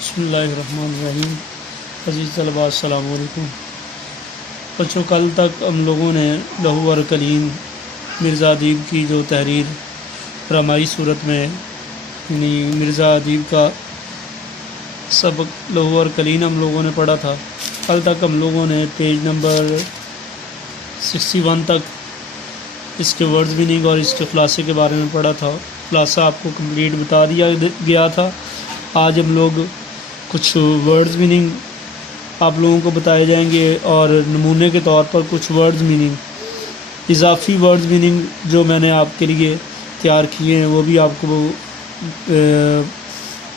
بسم اللہ الرحمن الرحیم۔ عزیز طلباء السلام علیکم۔ بچوں، کل تک ہم لوگوں نے لہو اور کلیم مرزا ادیب کی جو تحریر رمائی صورت میں یعنی مرزا ادیب کا سبق لہو اور کلیم ہم لوگوں نے پڑھا تھا۔ کل تک ہم لوگوں نے پیج نمبر 61 تک اس کے ورڈز میننگ اور اس کے خلاصے کے بارے میں پڑھا تھا۔ خلاصہ آپ کو کمپلیٹ بتا دیا گیا تھا۔ آج ہم لوگ کچھ ورڈز میننگ آپ لوگوں کو بتائے جائیں گے اور نمونے کے طور پر کچھ ورڈز میننگ اضافی ورڈز میننگ جو میں نے آپ کے لیے تیار کیے ہیں وہ بھی آپ کو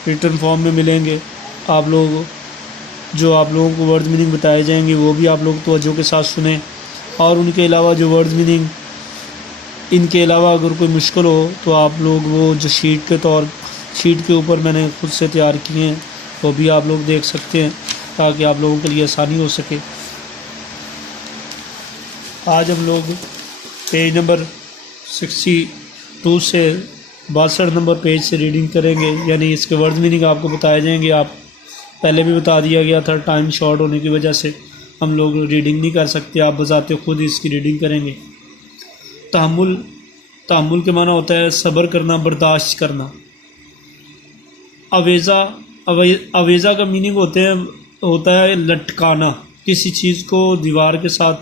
ریٹن فارم میں ملیں گے۔ آپ لوگوں کو ورڈز میننگ بتائے جائیں گے وہ بھی آپ لوگ توجہ کے ساتھ سنیں، اور ان کے علاوہ جو ورڈز میننگ ان کے علاوہ اگر کوئی مشکل ہو تو آپ لوگ وہ جو شیٹ کے اوپر میں نے خود سے تیار کیے ہیں وہ بھی آپ لوگ دیکھ سکتے ہیں تاکہ آپ لوگوں کے لیے آسانی ہو سکے۔ آج ہم لوگ پیج نمبر 62 سے 62 نمبر پیج سے ریڈنگ کریں گے، یعنی اس کے ورڈز میننگ آپ کو بتائے جائیں گے۔ آپ پہلے بھی بتا دیا گیا تھا، ٹائم شارٹ ہونے کی وجہ سے ہم لوگ ریڈنگ نہیں کر سکتے، آپ بذات خود اس کی ریڈنگ کریں گے۔ تحمل کے معنی ہوتا ہے صبر کرنا، برداشت کرنا۔ اویزہ کا میننگ ہوتا ہے لٹکانا، کسی چیز کو دیوار کے ساتھ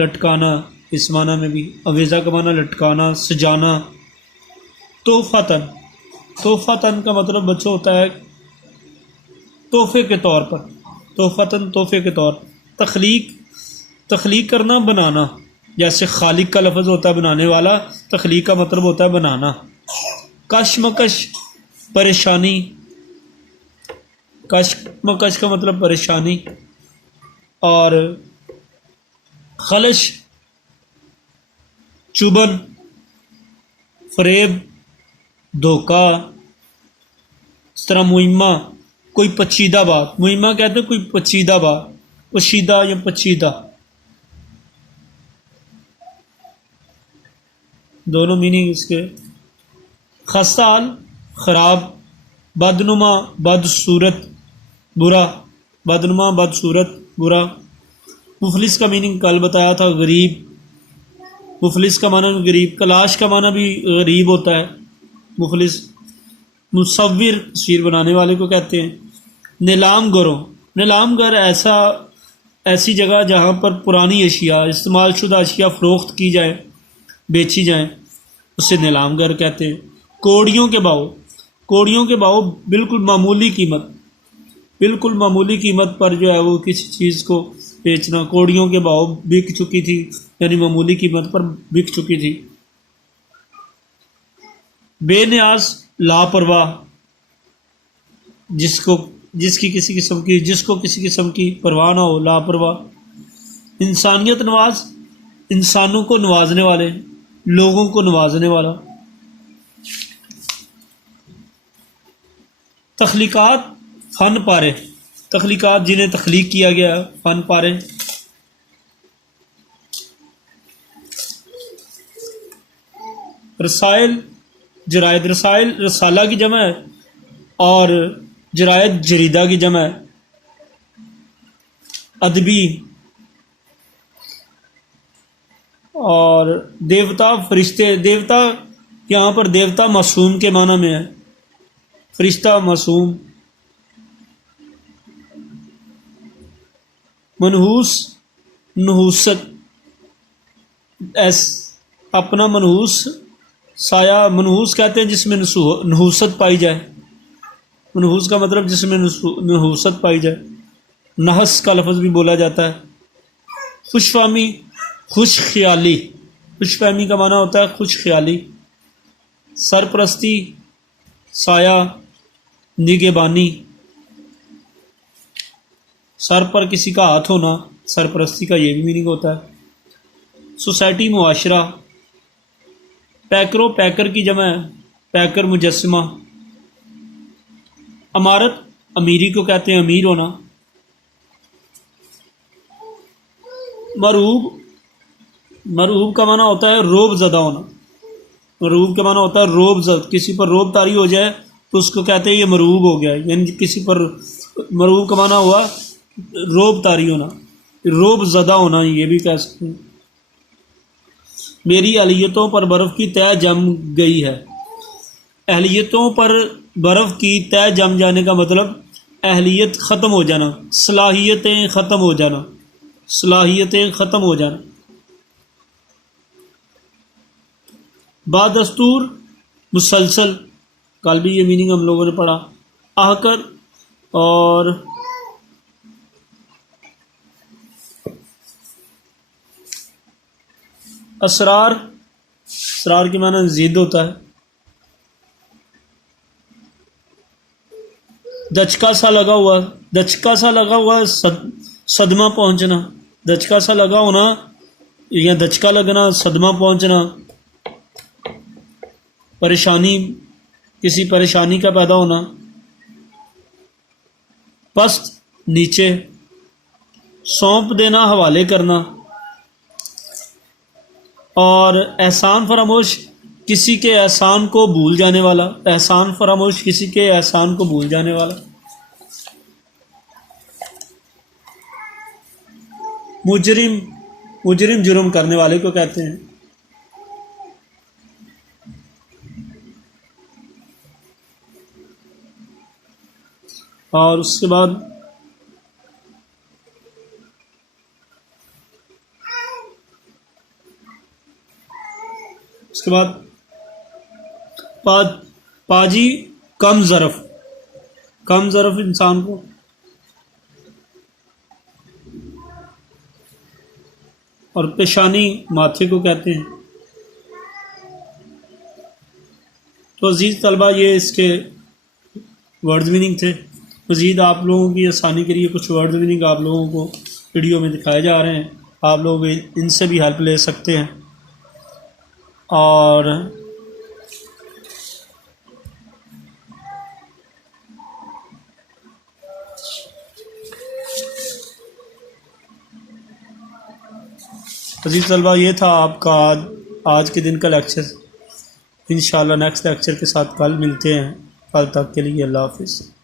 لٹکانا، اس معنی میں بھی اویزہ کا معنی لٹکانا، سجانا۔ تحفتاً کا مطلب بچوں ہوتا ہے تحفے کے طور پر، تحفے کے طور پر۔ تخلیق کرنا، بنانا، جیسے خالق کا لفظ ہوتا ہے بنانے والا، تخلیق کا مطلب ہوتا ہے بنانا۔ کشمکش، پریشانی، کشمکش کا مطلب پریشانی۔ اور خلش، چبھن، فریب، دھوکہ۔ اس طرح مہمہ، کوئی پیچیدہ بات، مہمہ کہتے ہیں کوئی پیچیدہ بات، پوشیدہ یا پیچیدہ، دونوں میننگ اس کے۔ خستہ حال، خراب، بدنما، بدصورت، برا، بدنما، بدصورت، برا۔ مفلس کا میننگ کل بتایا تھا، غریب۔ مفلس کا معنی غریب، کلاش کا معنی بھی غریب ہوتا ہے، مفلس۔ مصور، تصویر بنانے والے کو کہتے ہیں۔ نیلام گروں، نیلام گر ایسی جگہ جہاں پر پرانی اشیاء، استعمال شدہ اشیاء فروخت کی جائیں، بیچی جائیں، اسے نیلام گر کہتے ہیں۔ کوڑیوں کے بھاؤ بالکل معمولی قیمت پر جو ہے وہ کسی چیز کو بیچنا۔ کوڑیوں کے بھاؤ بک چکی تھی، یعنی معمولی قیمت پر بک چکی تھی۔ بے نیاز، لاپرواہ، جس کو کسی قسم کی پرواہ نہ ہو، لاپرواہ۔ انسانیت نواز، انسانوں کو نوازنے والے، لوگوں کو نوازنے والا۔ تخلیقات، فن پارے، تخلیقات جنہیں تخلیق کیا گیا، فن پارے۔ رسائل، جرائد، رسائل رسالہ کی جمع ہے اور جرائد جریدہ کی جمع ہے۔ ادبی اور دیوتا، فرشتے۔ دیوتا یہاں پر دیوتا معصوم کے معنی میں ہے، فرشتہ معصوم۔ منحوس، نحوست، اپنا منحوس سایہ، منحوس کہتے ہیں جس میں نحوست پائی جائے، منحوس کا مطلب جس میں نحوست پائی جائے، نحس کا لفظ بھی بولا جاتا ہے۔ خوش فہمی، خوش خیالی، خوش فہمی کا معنی ہوتا ہے خوش خیالی۔ سرپرستی، سایہ، نگہبانی، سر پر کسی کا ہاتھ ہونا، سرپرستی کا یہ بھی میننگ ہوتا ہے۔ سوسائٹی، معاشرہ۔ پیکرو، پیکر کی جمع ہے، پیکر، مجسمہ۔ امارت، امیری کو کہتے ہیں امیر ہونا۔ مرعوب کا معنی ہوتا ہے روب زدہ ہونا، مرعوب کا معنی ہوتا ہے روب زد، کسی پر روب طاری ہو جائے تو اس کو کہتے ہیں یہ مرعوب ہو گیا ہے، یعنی کسی پر مرعوب کا معنی ہوا روب طاری ہونا، روب زدہ ہونا، یہ بھی کہہ سکتے ہیں۔ میری اہلیتوں پر برف کی تہ جم گئی ہے، اہلیتوں پر برف کی تہ جم جانے کا مطلب اہلیت ختم ہو جانا، صلاحیتیں ختم ہو جانا، صلاحیتیں ختم ہو جانا۔ بادستور مسلسل، کل بھی یہ میننگ ہم لوگوں نے پڑھا۔ آہ کر اور اسرار، اسرار کے معنی زید ہوتا ہے۔ دچکا سا لگا ہوا، دچکا سا لگا ہوا صدمہ پہنچنا، دچکا سا لگا ہونا یا دچکا لگنا، صدمہ پہنچنا، پریشانی، کسی پریشانی کا پیدا ہونا۔ پست نیچے، سونپ دینا حوالے کرنا، اور احسان فراموش کسی کے احسان کو بھول جانے والا، احسان فراموش کسی کے احسان کو بھول جانے والا۔ مجرم، مجرم جرم کرنے والے کو کہتے ہیں۔ اور اس کے بعد پاجی کم ظرف، کم ظرف انسان کو، اور پیشانی ماتھے کو کہتے ہیں۔ تو عزیز طلبہ یہ اس کے ورڈ میننگ تھے۔ مزید آپ لوگوں کی آسانی کے لیے کچھ ورڈ میننگ آپ لوگوں کو ویڈیو میں دکھائے جا رہے ہیں، آپ لوگ ان سے بھی ہیلپ لے سکتے ہیں۔ اور عزیز طلبہ یہ تھا آپ کا آج کے دن کا لیکچر۔ انشاءاللہ نیکسٹ لیکچر کے ساتھ کل ملتے ہیں، کل تک کے لیے اللہ حافظ۔